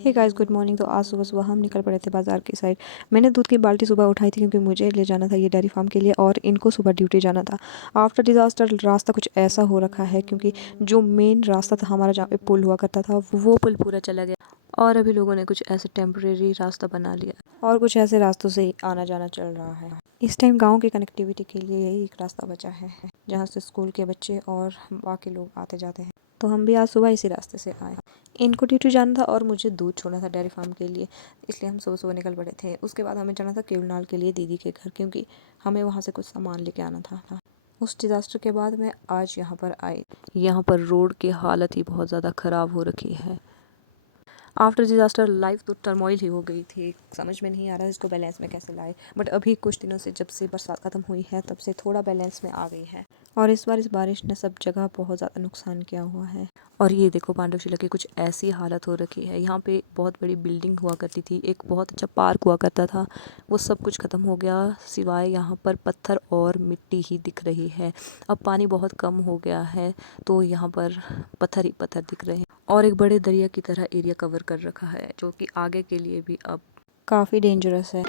Hey guys, good morning. तो आज सुबह सुबह हम निकल पड़े थे बाज़ार की साइड। मैंने दूध की बाल्टी सुबह उठाई थी क्योंकि मुझे ले जाना था ये डेयरी फार्म के लिए और इनको सुबह ड्यूटी जाना था। आफ्टर डिज़ास्टर रास्ता कुछ ऐसा हो रखा है क्योंकि जो मेन रास्ता था हमारा जहाँ पे पुल हुआ करता था वो पुल पूरा चला गया और अभी लोगों ने कुछ ऐसे टेम्परेरी रास्ता बना लिया और कुछ ऐसे रास्तों से ही आना जाना चल रहा है। इस टाइम गाँव की कनेक्टिविटी के लिए यही एक रास्ता बचा है जहाँ से स्कूल के बच्चे और बाकी लोग आते जाते हैं। तो हम भी आज सुबह इसी रास्ते से आए। इनको ड्यूटी जाना था और मुझे दूध छोड़ना था डेयरी फार्म के लिए, इसलिए हम सुबह सुबह निकल पड़े थे। उसके बाद हमें जाना था केवलनाल के लिए दीदी के घर क्योंकि हमें वहाँ से कुछ सामान लेके आना था। उस डिज़ास्टर के बाद मैं आज यहाँ पर आई। यहाँ पर रोड की हालत ही बहुत ज़्यादा ख़राब हो रखी है। आफ्टर डिज़ास्टर लाइफ तो टर्मोइल ही हो गई थी, समझ में नहीं आ रहा है इसको बैलेंस में कैसे लाए। बट अभी कुछ दिनों से जब से बरसात ख़त्म हुई है तब से थोड़ा बैलेंस में आ गई है और इस बार इस बारिश ने सब जगह बहुत ज़्यादा नुकसान किया हुआ है। और ये देखो पांडवशिला की कुछ ऐसी हालत हो रखी है। यहाँ पे बहुत बड़ी बिल्डिंग हुआ करती थी, एक बहुत अच्छा पार्क हुआ करता था, वो सब कुछ ख़त्म हो गया सिवाय यहाँ पर पत्थर और मिट्टी ही दिख रही है। अब पानी बहुत कम हो गया है तो यहाँ पर पत्थर ही पत्थर दिख रहे हैं और एक बड़े दरिया की तरह एरिया कवर कर रखा है जो कि आगे के लिए भी अब काफ़ी डेंजरस है।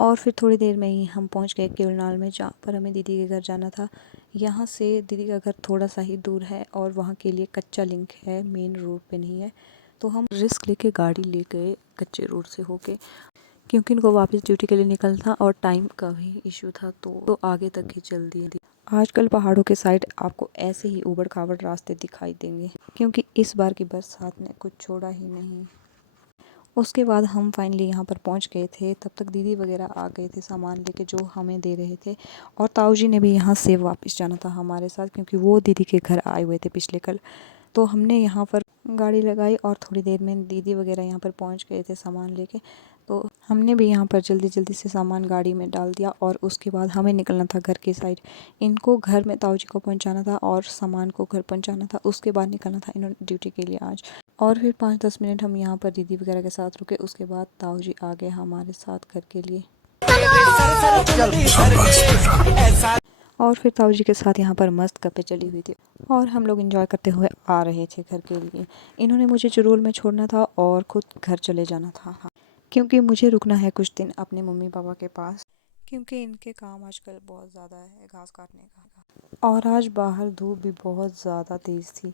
और फिर थोड़ी देर में ही हम पहुंच गए केवलनाल में जहाँ पर हमें दीदी के घर जाना था। यहाँ से दीदी का घर थोड़ा सा ही दूर है और वहाँ के लिए कच्चा लिंक है, मेन रोड पे नहीं है। तो हम रिस्क लेके गाड़ी ले गए कच्चे रोड से होके क्योंकि इनको वापस ड्यूटी के लिए निकलना था और टाइम का भी इशू था तो आगे तक ही चल दिए। आजकल पहाड़ों के साइड आपको ऐसे ही उबड़ खाबड़ रास्ते दिखाई देंगे क्योंकि इस बार की बरसात ने कुछ छोड़ा ही नहीं। उसके बाद हम फाइनली यहाँ पर पहुँच गए थे। तब तक दीदी वगैरह आ गए थे सामान लेके जो हमें दे रहे थे और ताऊ जी ने भी यहाँ से वापस जाना था हमारे साथ क्योंकि वो दीदी के घर आए हुए थे पिछले कल। तो हमने यहाँ पर गाड़ी लगाई और थोड़ी देर में दीदी वगैरह यहाँ पर पहुँच गए थे सामान लेके। तो हमने भी यहाँ पर जल्दी जल्दी से सामान गाड़ी में डाल दिया और उसके बाद हमें निकलना था घर की साइड। इनको घर में ताऊ जी को पहुँचाना था और सामान को घर पहुँचाना था। उसके बाद निकलना था इन्होंने ड्यूटी के लिए आज। और फिर 5-10 मिनट हम यहाँ पर दीदी वगैरह के साथ रुके। उसके बाद ताऊ जी आ गए हमारे साथ घर के लिए और फिर ताऊ जी के साथ यहाँ पर मस्त गप्पे चली हुई थी और हम लोग एंजॉय करते हुए आ रहे थे घर के लिए। इन्होंने मुझे चुरूल में छोड़ना था और खुद घर चले जाना था क्योंकि मुझे रुकना है कुछ दिन अपने मम्मी पापा के पास क्योंकि इनके काम आजकल बहुत ज़्यादा है घास काटने का। और आज बाहर धूप भी बहुत ज़्यादा तेज़ थी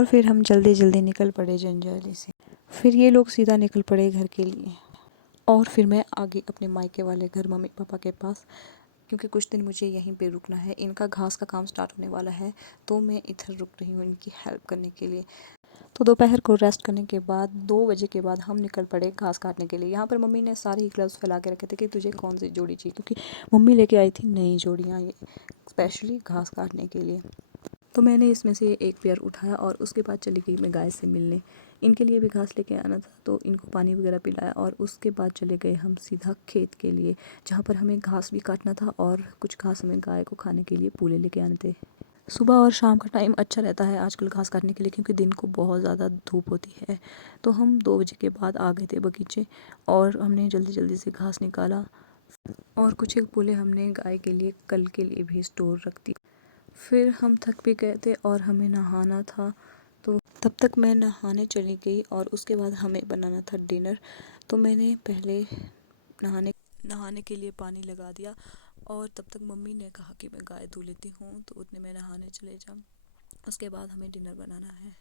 और फिर हम जल्दी जल्दी निकल पड़े जंजाली से। फिर ये लोग सीधा निकल पड़े घर के लिए और फिर मैं आगे अपने मायके वाले घर मम्मी पापा के पास, क्योंकि कुछ दिन मुझे यहीं पे रुकना है। इनका घास का काम स्टार्ट होने वाला है तो मैं इधर रुक रही हूँ इनकी हेल्प करने के लिए। तो दोपहर को रेस्ट करने के बाद 2 बजे के बाद हम निकल पड़े घास काटने के लिए। यहाँ पर मम्मी ने सारे ही ग्लव्स फैला के रखे थे कि तुझे कौन सी जोड़ी चाहिए, क्योंकि मम्मी लेके आई थी नई जोड़ियाँ ये स्पेशली घास काटने के लिए। तो मैंने इसमें से एक पेयर उठाया और उसके बाद चली गई मैं गाय से मिलने। इनके लिए भी घास लेके आना था तो इनको पानी वगैरह पिलाया और उसके बाद चले गए हम सीधा खेत के लिए, जहाँ पर हमें घास भी काटना था और कुछ घास हमें गाय को खाने के लिए पूले लेके आने थे। सुबह और शाम का टाइम अच्छा रहता है आजकल घास काटने के लिए, क्योंकि दिन को बहुत ज़्यादा धूप होती है। तो हम 2 बजे के बाद आ गए थे बगीचे और हमने जल्दी जल्दी से घास निकाला और कुछ एक पूले हमने गाय के लिए कल के लिए भी स्टोर रख दी। फिर हम थक भी गए थे और हमें नहाना था, तो तब तक मैं नहाने चली गई और उसके बाद हमें बनाना था डिनर। तो मैंने पहले नहाने नहाने के लिए पानी लगा दिया और तब तक मम्मी ने कहा कि मैं गाय धो लेती हूँ, तो उतने में नहाने चले जाऊँ। उसके बाद हमें डिनर बनाना है।